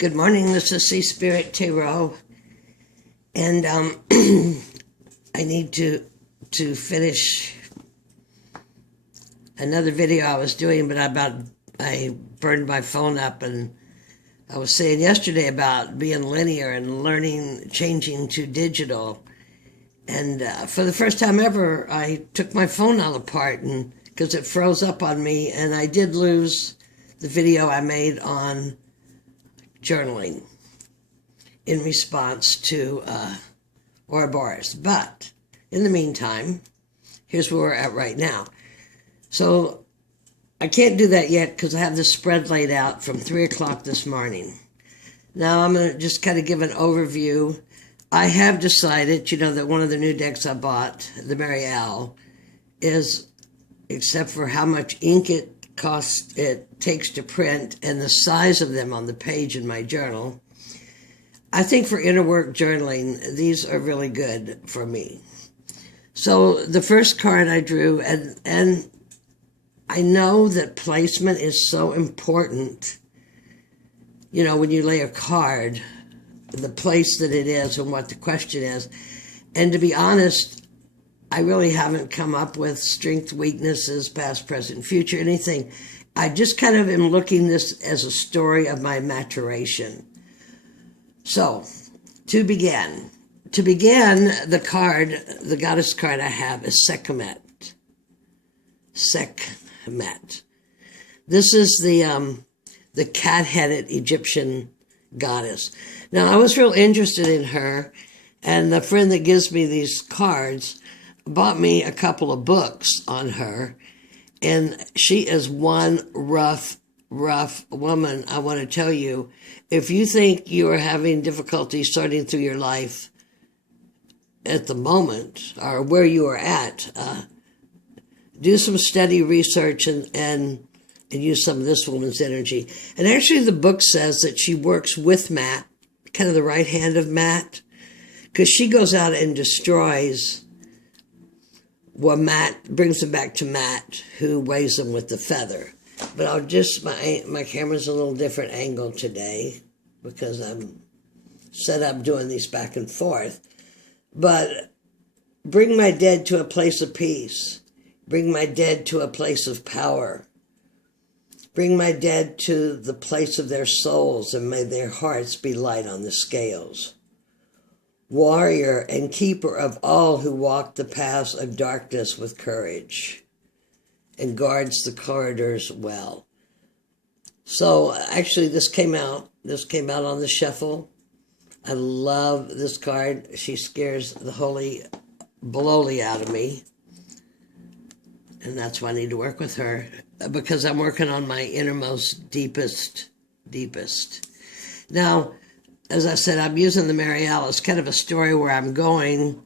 Good morning, this is Sea Spirit Tarot, and I need to finish another video I was doing, but I burned my phone up, and I was saying yesterday about being linear and changing to digital, and for the first time ever, I took my phone all apart, and because it froze up on me, and I did lose the video I made on journaling in response to Ouroboros. But in the meantime, here's where we're at right now. So I can't do that yet because I have this spread laid out from 3 o'clock this morning. Now I'm going to just kind of give an overview. I have decided, that one of the new decks I bought, the Marielle, is, except for how much ink it takes to print and the size of them on the page in my journal, I think for inner work journaling, these are really good for me. So the first card I drew, and I know that placement is so important, when you lay a card, the place that it is and what the question is. And to be honest, I really haven't come up with strengths, weaknesses, past, present, future, anything. I just kind of am looking this as a story of my maturation. So, to begin, the card, the goddess card I have is Sekhmet. Sekhmet. This is the cat-headed Egyptian goddess. Now, I was real interested in her, and the friend that gives me these cards bought me a couple of books on her, and she is one rough woman. I want to tell you, if you think you are having difficulty sorting through your life at the moment, or where you are at, do some steady research and use some of this woman's energy. And actually the book says that she works with Matt, kind of the right hand of Matt, because she goes out and destroys. Well, Matt brings them back to Matt, who weighs them with the feather. But I'll just, my camera's a little different angle today because I'm set up doing these back and forth. But bring my dead to a place of peace. Bring my dead to a place of power. Bring my dead to the place of their souls, and may their hearts be light on the scales. Warrior and keeper of all who walk the paths of darkness with courage and guards the corridors well. So actually this came out on the shuffle. I love this card. She scares the holy baloney out of me. And that's why I need to work with her, because I'm working on my innermost, deepest. Now, as I said, I'm using the Marielle as kind of a story where I'm going,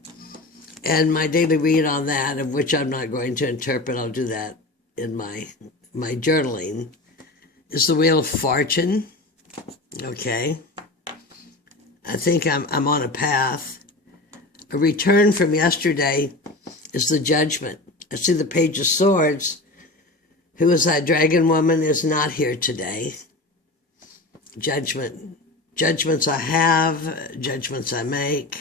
and my daily read on that, of which I'm not going to interpret, I'll do that in my journaling, is the Wheel of Fortune. Okay. I think I'm on a path. A return from yesterday is the Judgment. I see the Page of Swords. Who is that dragon woman is not here today. Judgment. Judgments I have, judgments I make.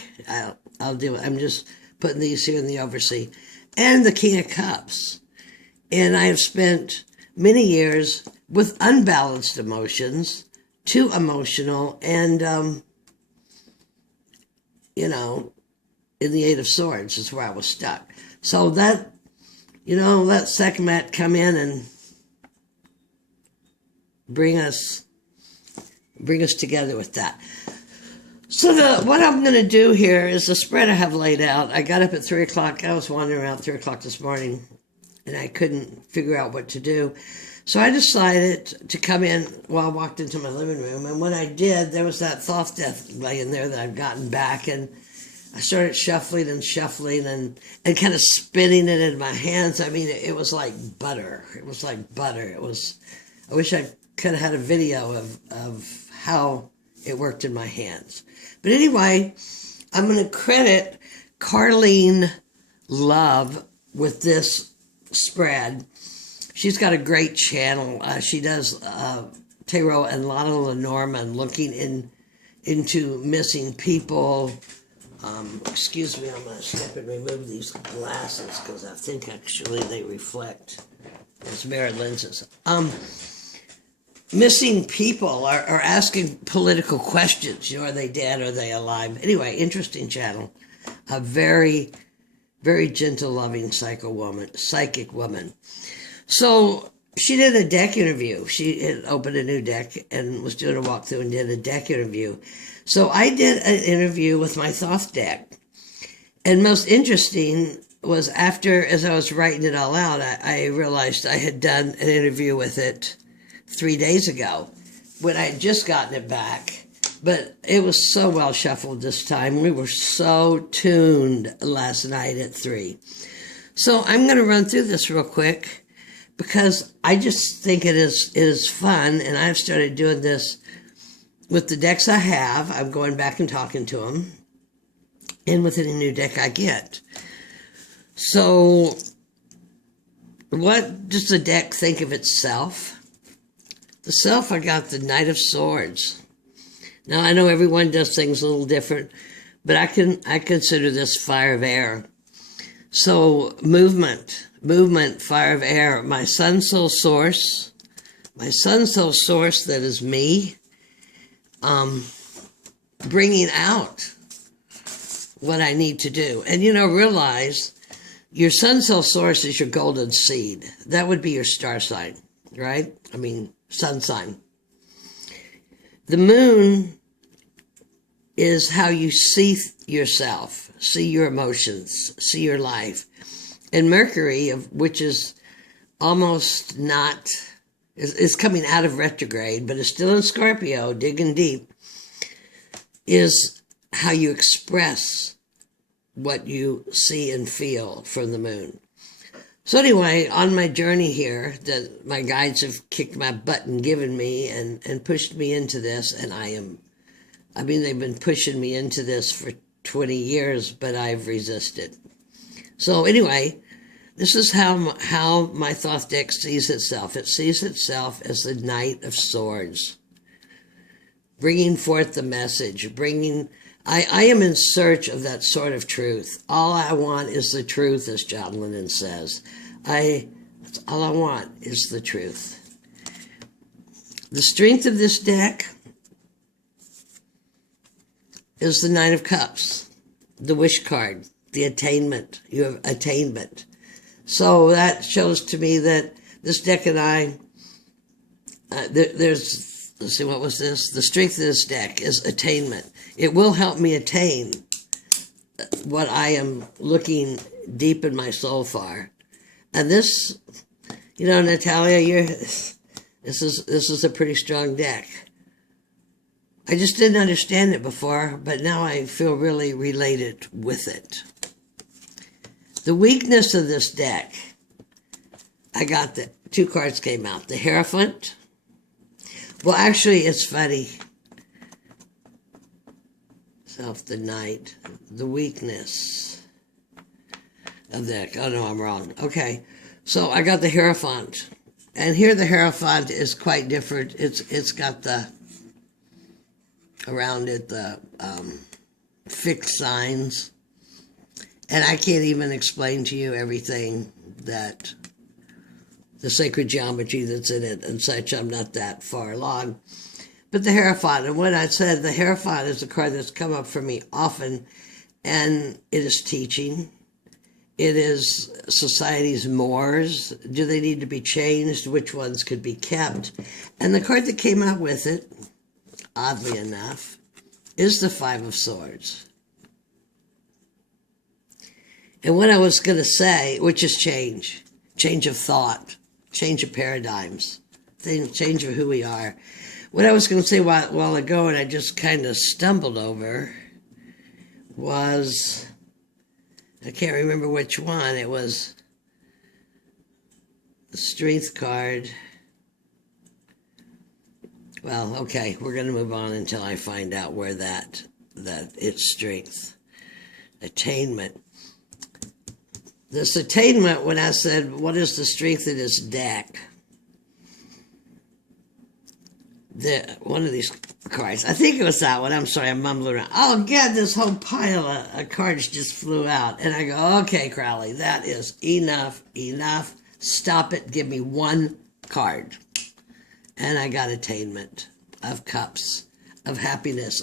I'll do it. I'm just putting these here in the oversea. And the King of Cups. And I have spent many years with unbalanced emotions, too emotional, and, in the Eight of Swords is where I was stuck. So that, let Sekhmet come in and bring us together with that. So what I'm going to do here is the spread I have laid out. I got up at 3 o'clock. I was wandering around 3 o'clock this morning, and I couldn't figure out what to do. So I decided to come in. Well, I walked into my living room, and when I did, there was that Thoth death laying there that I've gotten back, and I started shuffling and kind of spinning it in my hands. I mean, it was like butter. It was like butter. I wish I could have had a video of how it worked in my hands. But anyway, I'm going to credit Carlene Love with this spread. She's got a great channel. She does Tarot and Lana Lenormand, looking into missing people. Excuse me, I'm going to step and remove these glasses because I think actually they reflect. It's mirror lenses. Missing people are asking political questions. You know, are they dead? Are they alive? Anyway, interesting channel. A very, very gentle, loving psychic woman. So she did a deck interview. She had opened a new deck and was doing a walkthrough and did a deck interview. So I did an interview with my Thoth deck. And most interesting was after, as I was writing it all out, I realized I had done an interview with it 3 days ago when I had just gotten it back. But it was so well shuffled this time. We were so tuned last night at 3. So I'm going to run through this real quick because I just think it is fun, and I've started doing this with the decks I have. I'm going back and talking to them, and with any new deck I get. So what does the deck think of itself? The self, I got the Knight of Swords. Now, I know everyone does things a little different, but I consider this fire of air. So movement, fire of air. My sun soul source that is me, bringing out what I need to do. And, realize your sun soul source is your golden seed. That would be your star sign, right? I mean, sun sign. The moon is how you see yourself, see your emotions, see your life. And Mercury, which is almost not, is coming out of retrograde, but is still in Scorpio, digging deep, is how you express what you see and feel from the moon. So anyway, on my journey here, that my guides have kicked my butt and given me and pushed me into this, and they've been pushing me into this for 20 years, but I've resisted. So anyway, this is how my Thoth deck sees itself. It sees itself as the Knight of Swords, bringing forth the message, I am in search of that sort of truth. All I want is the truth, as John Lennon says. All I want is the truth. The strength of this deck is the Nine of Cups, the wish card, the attainment. You have attainment. So that shows to me that this deck and I, let's see, what was this? The strength of this deck is attainment. It will help me attain what I am looking deep in my soul for. And this, Natalia, this is a pretty strong deck. I just didn't understand it before, but now I feel really related with it. The weakness of this deck, I got the 2 cards came out. The Hierophant. Well, actually, it's funny. Self, the Knight, the weakness of the deck. Oh, no, I'm wrong. Okay, so I got the Hierophant. And here the Hierophant is quite different. It's got around it the fixed signs. And I can't even explain to you everything that the sacred geometry that's in it and such. I'm not that far along. But the Hierophant, and when I said the Hierophant is a card that's come up for me often, and it is teaching. It is society's mores. Do they need to be changed? Which ones could be kept? And the card that came out with it, oddly enough, is the Five of Swords. And what I was going to say, which is change of thought, change of paradigms, change of who we are. What I was going to say a while ago, and I just kind of stumbled over, was, I can't remember which one. It was the Strength card. Well, okay, we're going to move on until I find out where that it's Strength. Attainment. This attainment, when I said, what is the strength of this deck? one of these cards. I think it was that one. I'm sorry, I'm mumbling around. Oh, God, this whole pile of cards just flew out. And I go, okay, Crowley, that is enough. Stop it. Give me one card. And I got attainment of cups, of happiness,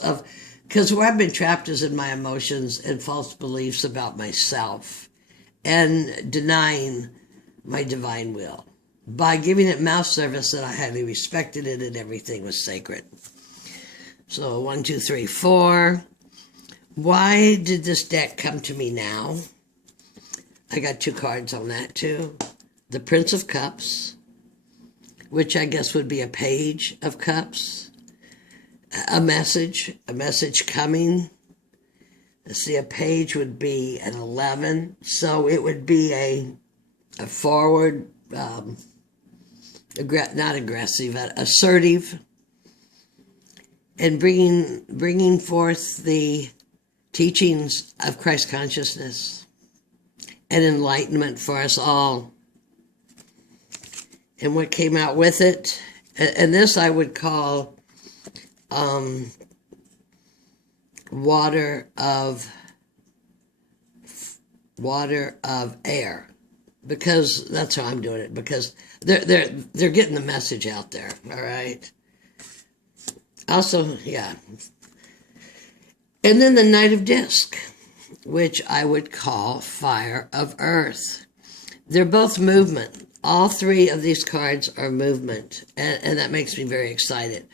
because where I've been trapped is in my emotions and false beliefs about myself and denying my divine will. By giving it mouth service, that I highly respected it and everything was sacred. So 1, 2, 3, 4. Why did this deck come to me now? I got 2 cards on that too. The Prince of Cups, which I guess would be a Page of Cups. A message coming. Let's see, a page would be an 11. So it would be a forward, not aggressive, assertive, and bringing forth the teachings of Christ consciousness and enlightenment for us all. And what came out with it, and this I would call water of air, because that's how I'm doing it, because they're getting the message out there. All right. Also, yeah. And then the Knight of Disc, which I would call Fire of Earth. They're both movement. All 3 of these cards are movement, and that makes me very excited.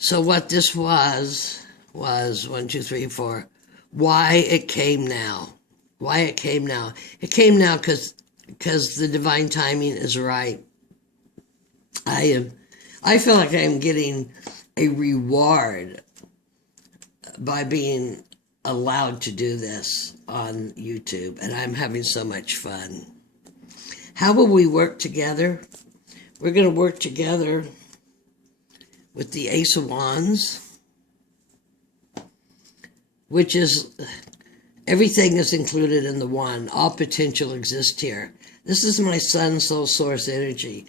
So what this was 1, 2, 3, 4. Why it came now? Why it came now? It came now because the divine timing is right. I feel like I am getting a reward by being allowed to do this on YouTube, and I'm having so much fun. How will we work together? We're going to work together with the Ace of Wands, which is everything is included in the one. All potential exists here. This is my sun, soul, source energy.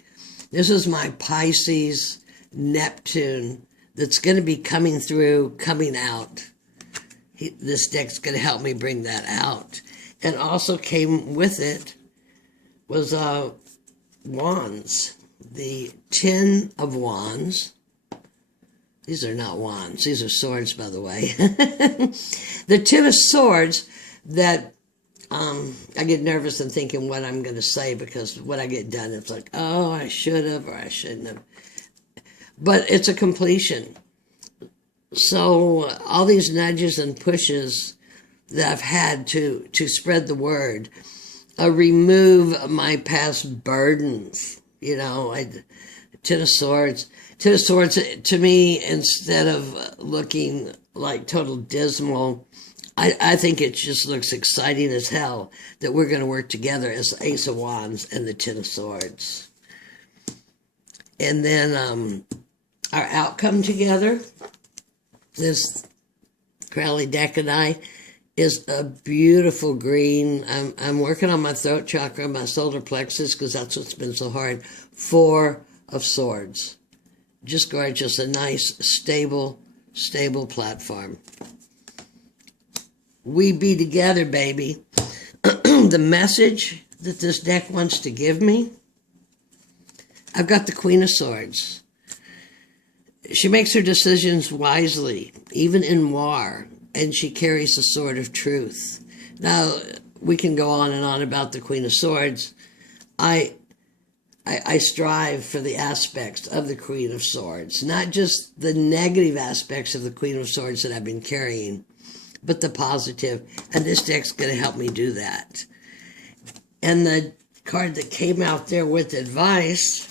This is my Pisces, Neptune that's going to be coming through, coming out. This deck's going to help me bring that out. And also came with it was wands. The 10 of Wands. These are not wands. These are swords, by the way. The 10 of Swords that I get nervous and thinking what I'm going to say, because when I get done, it's like, oh, I should have or I shouldn't have. But it's a completion. So all these nudges and pushes that I've had to spread the word, remove my past burdens. You know, 10 of Swords. 10 of Swords, to me, instead of looking like total dismal, I think it just looks exciting as hell that we're going to work together as the Ace of Wands and the 10 of Swords. And then our outcome together, this Crowley deck and I, is a beautiful green. I'm working on my throat chakra, my solar plexus, because that's what's been so hard. 4 of Swords. Just gorgeous, a nice, stable platform. We be together, baby. The message that this deck wants to give me, I've got the Queen of Swords. She makes her decisions wisely, even in war, and she carries the sword of truth. Now, we can go on and on about the Queen of Swords. I strive for the aspects of the Queen of Swords, not just the negative aspects of the Queen of Swords that I've been carrying, but the positive, and this deck's going to help me do that. And the card that came out there with advice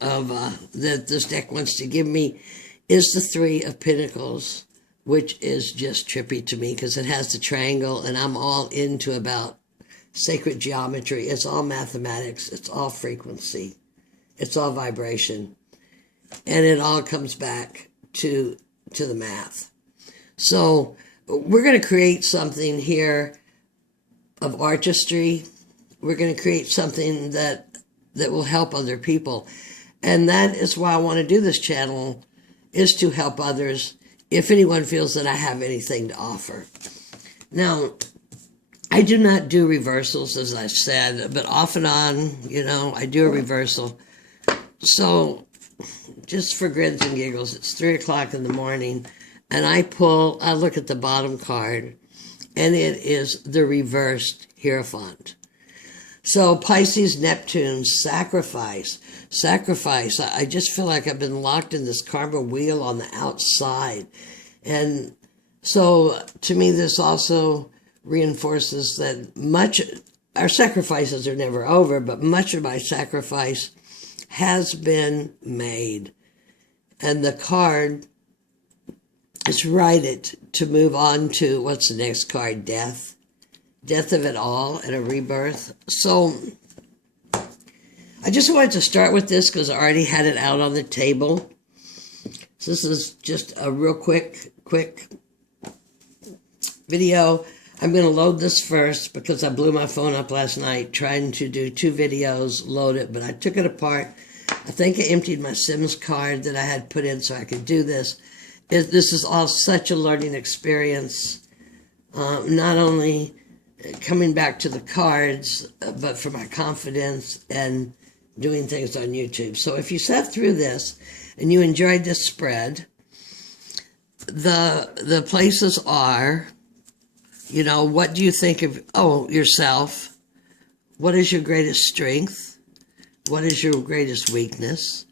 of that this deck wants to give me is the 3 of Pentacles, which is just trippy to me because it has the triangle, and I'm all into about sacred geometry. It's all mathematics. It's all frequency. It's all vibration. And it all comes back to the math. So we're going to create something here of artistry. We're going to create something that will help other people. And that is why I want to do this channel, is to help others if anyone feels that I have anything to offer. Now, I do not do reversals, as I said, but off and on, I do a reversal. So, just for grins and giggles, it's 3 o'clock in the morning, and I look at the bottom card, and it is the reversed Hierophant. So, Pisces, Neptune, sacrifice. I just feel like I've been locked in this karma wheel on the outside. And so, to me, this also reinforces that our sacrifices are never over, but much of my sacrifice has been made. And the card is righted to move on to, what's the next card? Death. Death of it all and a rebirth. So I just wanted to start with this because I already had it out on the table. So this is just a real quick video. I'm going to load this first because I blew my phone up last night trying to do 2 videos, load it, but I took it apart. I think I emptied my Sims card that I had put in so I could do this. This is all such a learning experience, not only coming back to the cards, but for my confidence and doing things on YouTube. So if you sat through this and you enjoyed this spread, the places are, what do you think of, yourself? What is your greatest strength? What is your greatest weakness?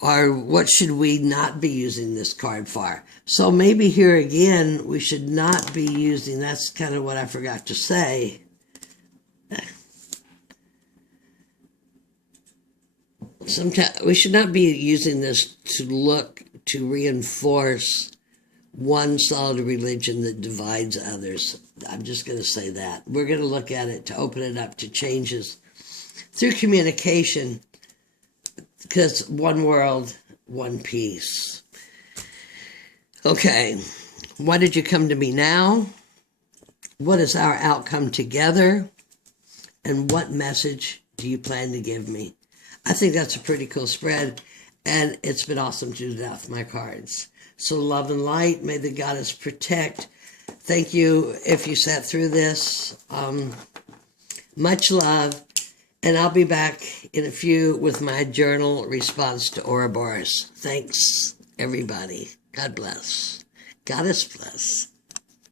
Or what should we not be using this card for? So maybe here again, we should not be using, that's kind of what I forgot to say. Sometimes we should not be using this to reinforce one solid religion that divides others. I'm just going to say that. We're going to look at it to open it up to changes through communication, because one world, one peace. Okay, why did you come to me now? What is our outcome together? And what message do you plan to give me? I think that's a pretty cool spread, and it's been awesome to do that with my cards. So love and light, may the goddess protect. Thank you if you sat through this. Much love. And I'll be back in a few with my journal response to Ouroboros. Thanks, everybody. God bless. Goddess bless.